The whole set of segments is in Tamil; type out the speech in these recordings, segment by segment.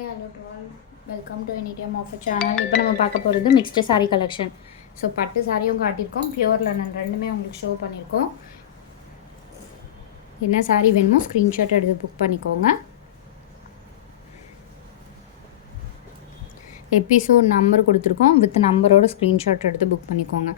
Hello to all, welcome to Anytime Offer channel. இப்போ நம்ம பார்க்க போகிறது மிக்ஸ்டு சாரீ கலெக்ஷன். ஸோ பட்டு சாரியும் காட்டியிருக்கோம், பியூர் லெனன் ரெண்டுமே உங்களுக்கு ஷோ பண்ணியிருக்கோம். என்ன சாரீ வேணுமோ ஸ்க்ரீன்ஷாட் எடுத்து புக் பண்ணிக்கோங்க. எபிசோட் நம்பர் கொடுத்துருக்கோம், வித் நம்பரோட ஸ்க்ரீன்ஷாட் எடுத்து புக் பண்ணிக்கோங்க.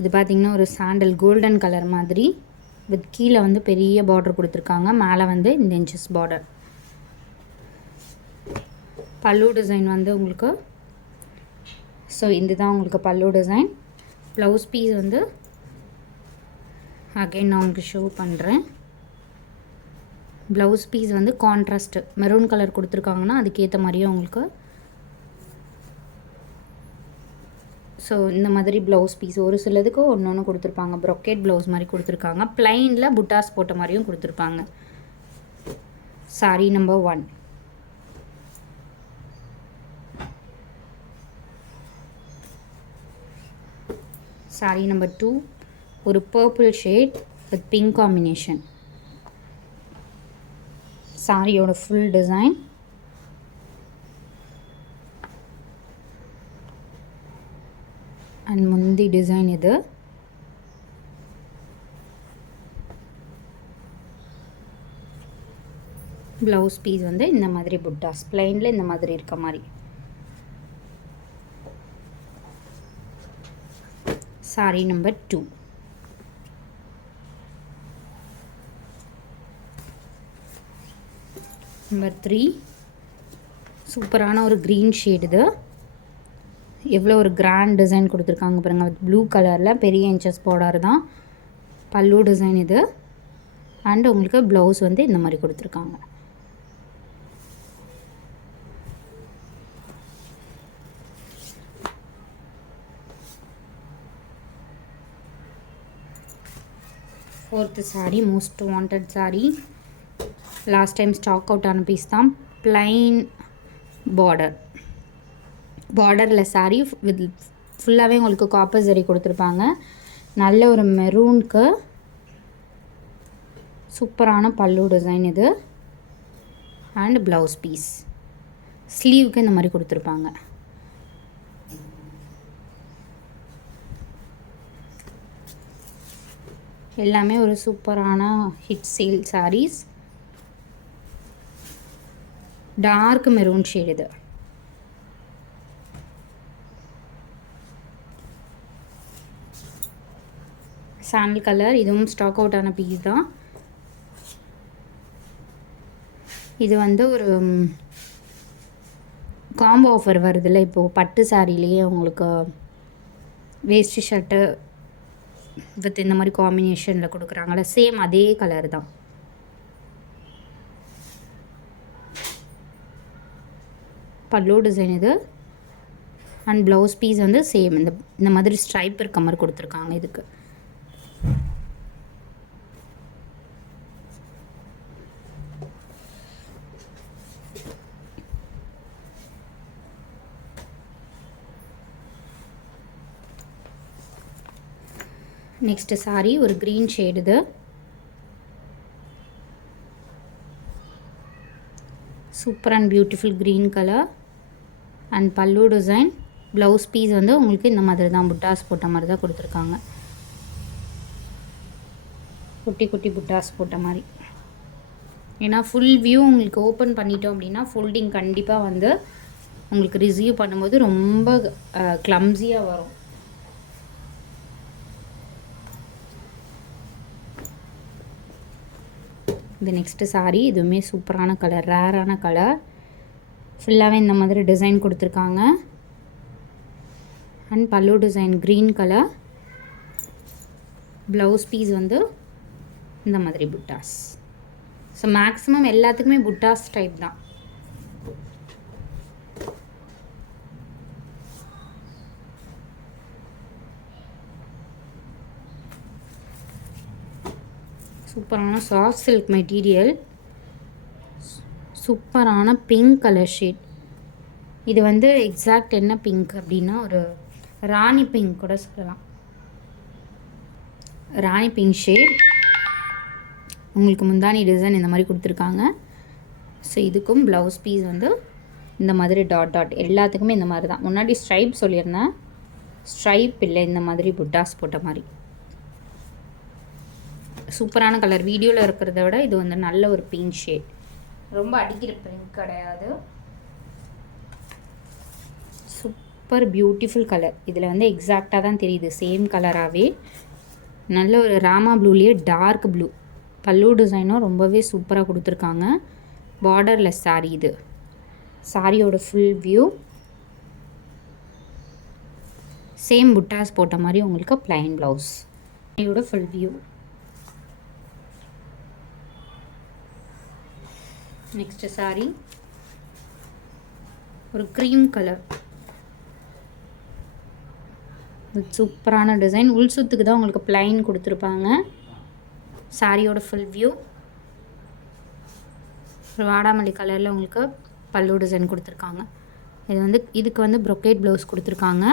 இது பார்த்திங்கன்னா ஒரு சாண்டல் கோல்டன் கலர் மாதிரி வித் கீழே வந்து பெரிய பார்டர் கொடுத்துருக்காங்க, மேலே வந்து இந்த இன்ச்சஸ் பார்டர். பல்லு டிசைன் வந்து உங்களுக்கு இதுதான் உங்களுக்கு பல்லு டிசைன். ப்ளவுஸ் பீஸ் வந்து அகைன் நான் உங்களுக்கு ஷோ பண்ணுறேன். ப்ளவுஸ் பீஸ் வந்து கான்ட்ராஸ்ட்டு மெரூன் கலர் கொடுத்துருக்காங்கன்னா அதுக்கேற்ற மாதிரியே உங்களுக்கு இந்த மாதிரி ப்ளவுஸ் பீஸ் ஒரு சிலதுக்கு ஒன்று ஒன்று கொடுத்துருப்பாங்க. ப்ரொக்கேட் ப்ளவுஸ் மாதிரி கொடுத்துருக்காங்க, ப்ளைனில் புட்டாஸ் போட்ட மாதிரியும் கொடுத்துருப்பாங்க. சாரீ நம்பர் 1. சாரீ நம்பர் 2 ஒரு purple shade with pink combination. சாரியோட ஃபுல் டிசைன் அண்ட் முந்தி டிசைன் இது. ப்ளவுஸ் பீஸ் வந்து இந்த மாதிரி புட்டாஸ் பிளைனில் இந்த மாதிரி இருக்க மாதிரி. சாரீ நம்பர் 2. நம்பர் 3 சூப்பரான ஒரு க்ரீன் ஷேட். இது எவ்வளோ ஒரு கிராண்ட் டிசைன் கொடுத்துருக்காங்க பாருங்கள், வித் ப்ளூ கலரில் பெரிய இன்ச்சஸ் பார்டர் தான் பல்லு டிசைன் இது. அண்ட் உங்களுக்கு ப்ளவுஸ் வந்து இந்த மாதிரி கொடுத்துருக்காங்க. Fourth sari most wanted sari. Last time stock out ஆன பீஸ் தான். ப்ளைன் பார்டரில் சாரீ வித் ஃபுல்லாகவே உங்களுக்கு காப்பர் சரி கொடுத்துருப்பாங்க. நல்ல ஒரு மெரூனுக்கு சூப்பரான பல்லு டிசைன் இது. அண்ட் ப்ளவுஸ் பீஸ் ஸ்லீவுக்கு இந்த மாதிரி கொடுத்துருப்பாங்க. எல்லாமே ஒரு சூப்பரான hit sale saris. Dark maroon shade இது. சாண்டல் கலர், இதுவும் ஸ்டாக் அவுட் ஆன பீஸ் தான். இது வந்து ஒரு காம்போ ஆஃபர் வருதுல்ல இப்போது பட்டு சாரிலேயே உங்களுக்கு வேஷ்டி ஷர்ட்டு வித் இந்த மாதிரி காம்பினேஷனில் கொடுக்குறாங்களே, சேம் அதே கலர் தான். பல்லு டிசைன் இது. அண்ட் ப்ளவுஸ் பீஸ் வந்து சேம் இந்த மாதிரி ஸ்ட்ரைப் இருக்க மாதிரி கொடுத்துருக்காங்க இதுக்கு. நெக்ஸ்ட் சாரீ ஒரு க்ரீன் ஷேடு. இது super and beautiful green colour. And pallu design. Blouse piece வந்து உங்களுக்கு இந்த மாதிரி தான் புட்டாஸ் போட்ட மாதிரி தான் கொடுத்துருக்காங்க. குட்டி குட்டி புட்டாஸ் போட்ட மாதிரி. ஏன்னா ஃபுல் வியூ உங்களுக்கு ஓப்பன் பண்ணிட்டோம் அப்படின்னா ஃபோல்டிங் கண்டிப்பாக வந்து உங்களுக்கு ரிசீவ் பண்ணும்போது ரொம்ப க்ளம்ஸியாக வரும். இந்த நெக்ஸ்ட்டு சாரீ இதுவுமே சூப்பரான கலர், ரேரான கலர். ஃபுல்லாகவே இந்த மாதிரி டிசைன் கொடுத்துருக்காங்க. And pallu design green colour. Blouse piece வந்து இந்த மாதிரி புட்டாஸ். ஸோ மேக்ஸிமம் எல்லாத்துக்குமே புட்டாஸ் டைப் தான். சூப்பரான சாஃப்ட் சில்க் மெட்டீரியல். சூப்பரான பிங்க் கலர் ஷேட். இது வந்து எக்ஸாக்ட் என்ன பிங்க் அப்படின்னா ஒரு ராணி பிங்க் கூட சொல்லலாம். ராணி பிங்க் ஷேட். உங்களுக்கு முந்தானி டிசைன் இந்த மாதிரி கொடுத்துருக்காங்க. ஸோ இதுக்கும் ப்ளவுஸ் பீஸ் வந்து இந்த மாதிரி டாட் டாட் எல்லாத்துக்குமே இந்த மாதிரி தான். முன்னாடி ஸ்ட்ரைப் சொல்லியிருந்தேன், ஸ்ட்ரைப் இல்லை, இந்த மாதிரி புட்டாஸ் போட்ட மாதிரி சூப்பரான கலர். வீடியோவில் இருக்கிறத விட இது வந்து நல்ல ஒரு பிங்க் ஷேட், ரொம்ப அடிக்கிற பிங்க் கிடையாது. Super beautiful colour. இதில் வந்து எக்ஸாக்டாக தான் தெரியுது, சேம் கலராகவே நல்ல ஒரு ராமா ப்ளூலேயே டார்க் ப்ளூ. பல்லு டிசைனும் ரொம்பவே சூப்பராக கொடுத்துருக்காங்க. பார்டர்லெஸ் சாரீ இது. சாரியோட ஃபுல் வியூ சேம் புட்டாஸ் போட்ட மாதிரி உங்களுக்கு ப்ளைன் ப்ளவுஸ். சாரியோட ஃபுல் வியூ. நெக்ஸ்ட் சாரி ஒரு க்ரீம் கலர், சூப்பரான டிசைன். உள் சுத்துக்கு தான் உங்களுக்கு ப்ளைன் கொடுத்துருப்பாங்க. சாரியோட ஃபுல் வியூ ஒரு வாடாமல்லி கலரில் உங்களுக்கு பல்லு டிசைன் கொடுத்துருக்காங்க. இது வந்து இதுக்கு வந்து ப்ரொக்கேட் ப்ளவுஸ் கொடுத்துருக்காங்க.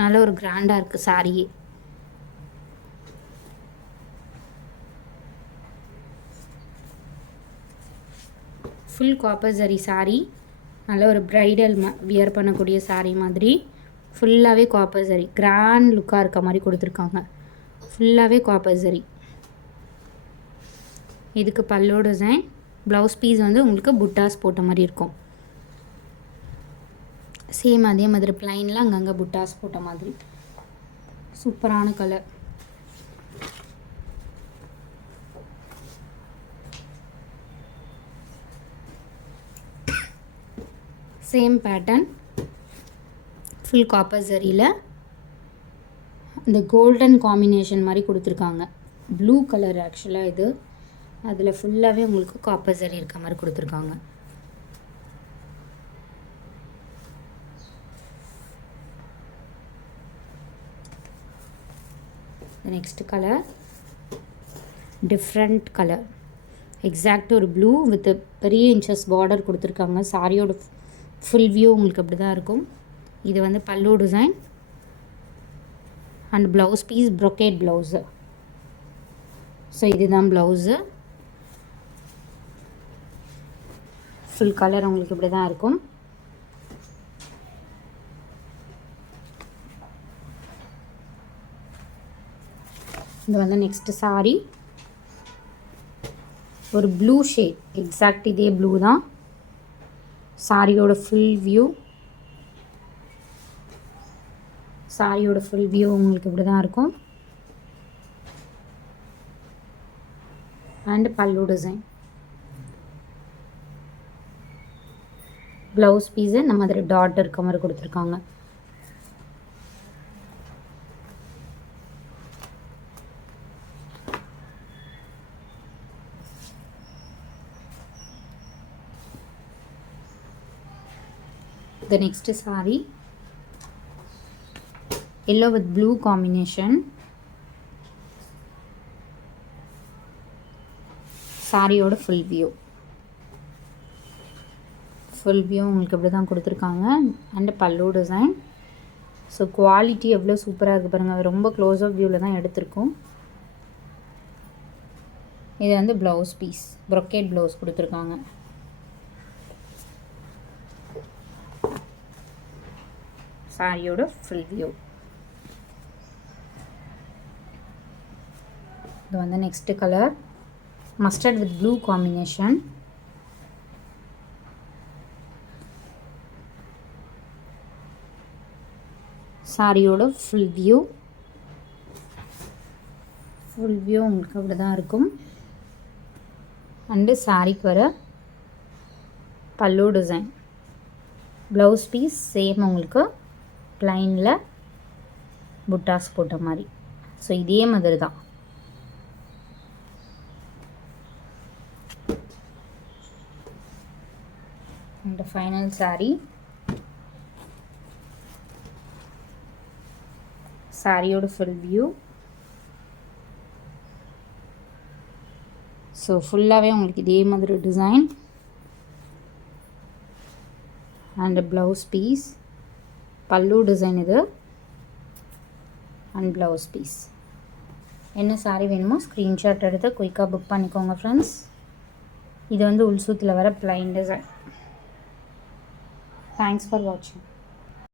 நல்ல ஒரு கிராண்டாக இருக்குது சாரியே. ஃபுல் காப்பர் ஜரி சாரீ, நல்ல ஒரு ப்ரைடல் வியர் பண்ணக்கூடிய சாரீ மாதிரி. ஃபுல்லாகவே காப்பர் ஜரி, கிராண்ட் லுக்காக இருக்க மாதிரி கொடுத்துருக்காங்க. ஃபுல்லாகவே காப்பர் ஜரி. இதுக்கு பல்லு டிசைன், ப்ளவுஸ் பீஸ் வந்து உங்களுக்கு புட்டாஸ் போட்ட மாதிரி இருக்கும். சேம் அதே மாதிரி ப்ளைனில் அங்கங்கே புட்டாஸ் போட்ட மாதிரி சூப்பரான colour. Same pattern, full copper ஜரியில் இந்த கோல்டன் காம்பினேஷன் மாதிரி கொடுத்துருக்காங்க. ப்ளூ கலர் ஆக்சுவலாக இது. அதில் ஃபுல்லாகவே உங்களுக்கு காப்பர் ஜரி இருக்க மாதிரி கொடுத்துருக்காங்க. Next colour different colour, exact ஒரு ப்ளூ வித் பெரிய இன்ச்சஸ் பார்டர் கொடுத்துருக்காங்க. சாரியோட ஃபுல் வியூ உங்களுக்கு அப்படி தான் இருக்கும். இது வந்து pallu design and blouse piece brocade blouse. So இதுதான் ப்ளவுஸு. ஃபுல் கலர் உங்களுக்கு இப்படி தான் இருக்கும். இது வந்து நெக்ஸ்ட் சாரி ஒரு ப்ளூ ஷேட், எக்ஸாக்ட் இதே ப்ளூ தான். சாரியோட ஃபுல் வியூ, சாரியோட ஃபுல் வியூ உங்களுக்கு இப்படி தான் இருக்கும். And pallu design, blouse piece நம்ம அதில் டாட் இருக்க மாதிரி கொடுத்துருக்காங்க. The next saree yellow with blue combination. சாரியோட ஃபுல் வியூ, ஃபுல் வியூ உங்களுக்கு இப்படி தான் கொடுத்துருக்காங்க. And pallu design. So quality எவ்வளோ சூப்பராக இருக்குது பாருங்கள். ரொம்ப க்ளோஸ் அப் வியூவில் தான் எடுத்திருக்கோம். இது வந்து ப்ளவுஸ் பீஸ், ப்ரொக்கேட் ப்ளவுஸ் கொடுத்துருக்காங்க. சாரியோட ஃபுல் வியூ. இது வந்து next colour mustard with blue combination. சாரியோட ஃபுல் வியூ, ஃபுல் வியூ உங்களுக்கு அப்படி தான் இருக்கும். அண்டு சாரிக்கு வர பல்லு டிசைன், ப்ளவுஸ் பீஸ் சேம் உங்களுக்கு ப்ளைனில் புட்டாஸ் போட்ட மாதிரி. ஸோ இதே மாதிரி தான். இந்த ஃபைனல் saree, சாரியோட ஃபுல் வியூ. ஸோ ஃபுல்லாகவே உங்களுக்கு இதே மாதிரி டிசைன் அண்ட் ப்ளவுஸ் பீஸ், பல்லு டிசைன் இது அண்ட் ப்ளவுஸ் பீஸ். என்ன சாரீ வேணுமோ ஸ்க்ரீன்ஷாட் எடுத்து குயிக்காக புக் பண்ணிக்கோங்க ஃப்ரெண்ட்ஸ். இது வந்து உள்சூத்தில் வர ப்ளைன் டிசைன். தேங்க்ஸ் ஃபார் வாட்சிங்.